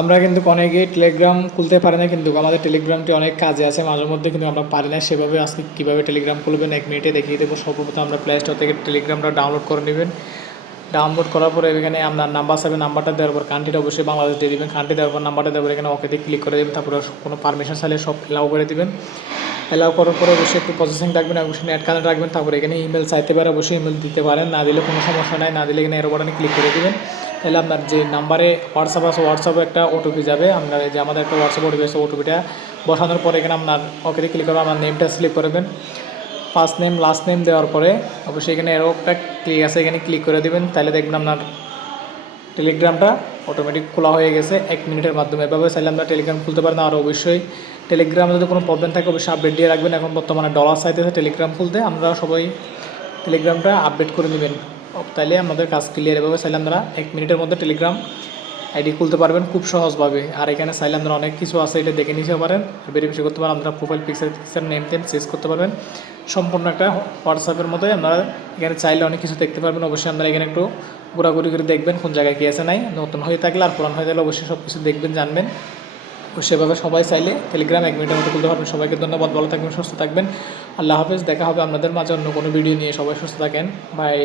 আমরা কিন্তু অনেকেই টেলিগ্রাম খুলতে পারি না, কিন্তু আমাদের টেলিগ্রামটি অনেক কাজে আছে মাঝে মধ্যে, কিন্তু আমরা পারি না সেভাবে। আজকে কীভাবে টেলিগ্রাম খুলবেন 1 মিনিটে দেখিয়ে দেবো। সর্বপ্রথম আমরা প্লে স্টোর থেকে টেলিগ্রামটা ডাউনলোড করে নেবেন। ডাউনলোড করার পরে এখানে আপনার নাম্বার চাইবে, নাম্বারটা দেওয়ার পর কান্ট্রিটা অবশ্যই বাংলাদেশ দিয়ে দেবেন। কান্ট্রি দেওয়ার পর নাম্বারটা দেওয়ার পর এখানে ওকেতে ক্লিক করে দেবেন। তারপরে কোনো পারমিশন চাইলে সব অ্যালাউ করে দেবেন। অ্যালাউ করার পরে অবশ্যই একটু প্রসেসিং রাখবেন, অবশ্যই নেট কানেক্ট রাখবেন। তারপরে এখানে ইমেল চাইতে পারে, অবশ্যই ইমেল দিতে পারেন, না দিলে কোনো সমস্যা নাই। না দিলে এখানে এরো বাটনে ক্লিক করে দেবেন। তাহলে আপনার যে নাম্বারে হোয়াটসঅ্যাপ আছে হোয়াটসঅ্যাপে একটা ওটিপি যাবে। আপনার এই যে আমাদের একটা হোয়াটসঅ্যাপ ওটিপি আছে, ওটিপিটা বসানোর পরে এখানে আপনার ওকেতে ক্লিক করে আপনার নেমটা সিলেক্ট করবেন। ফার্স্ট নেম লাস্ট নেম দেওয়ার পরে অবশ্যই এখানে এরো একটা ক্লিক আছে, এখানে ক্লিক করে দেবেন। তাহলে দেখবেন আপনার টেলিগ্রামটা অটোমেটিক খোলা হয়ে গেছে 1 মিনিটের মাধ্যমে। এভাবে চাইলে আমরা টেলিগ্রাম খুলতে পারেন। আর অবশ্যই টেলিগ্রামে যদি কোনো প্রবলেম থাকে অবশ্যই আপডেট দিয়ে রাখবেন। এখন বর্তমানে ডলার চাইতেছে টেলিগ্রাম খুলতে, আমরা সবাই টেলিগ্রামটা আপডেট করে নেবেন। তাইলে আমাদের কাজ ক্লিয়ার। এভাবে চাইলে আমরা 1 মিনিটের মধ্যে টেলিগ্রাম আইডি খুলতে পারবেন খুব সহজভাবে। আর এখানে চাইলে আপনারা অনেক কিছু আছে, এটা দেখে নিতে পারেন, ভেরিফিকেশন করতে পারেন। আপনারা প্রোফাইল পিকচার নেম টেম চেঞ্জ করতে পারবেন। সম্পূর্ণ একটা হোয়াটসঅ্যাপের মতোই আপনারা এখানে চাইলে অনেক কিছু দেখতে পারবেন। অবশ্যই আপনারা এখানে একটু ঘোরাঘুরি করে দেখবেন কোন জায়গায় কী আছে নাই। নতুন হয়ে থাকলে আর পুরান হয়ে থাকলে অবশ্যই সব কিছু দেখবেন, জানবেন। তো সেভাবে সবাই চাইলে টেলিগ্রাম 1 মিনিটের মতো খুলতে পারবেন। সবাইকে ধন্যবাদ, ভালো থাকবেন, সুস্থ থাকবেন। আল্লাহ হাফেজ। দেখা হবে আপনাদের মাঝে অন্য কোনো ভিডিও নিয়ে। সবাই সুস্থ থাকেন, বাই।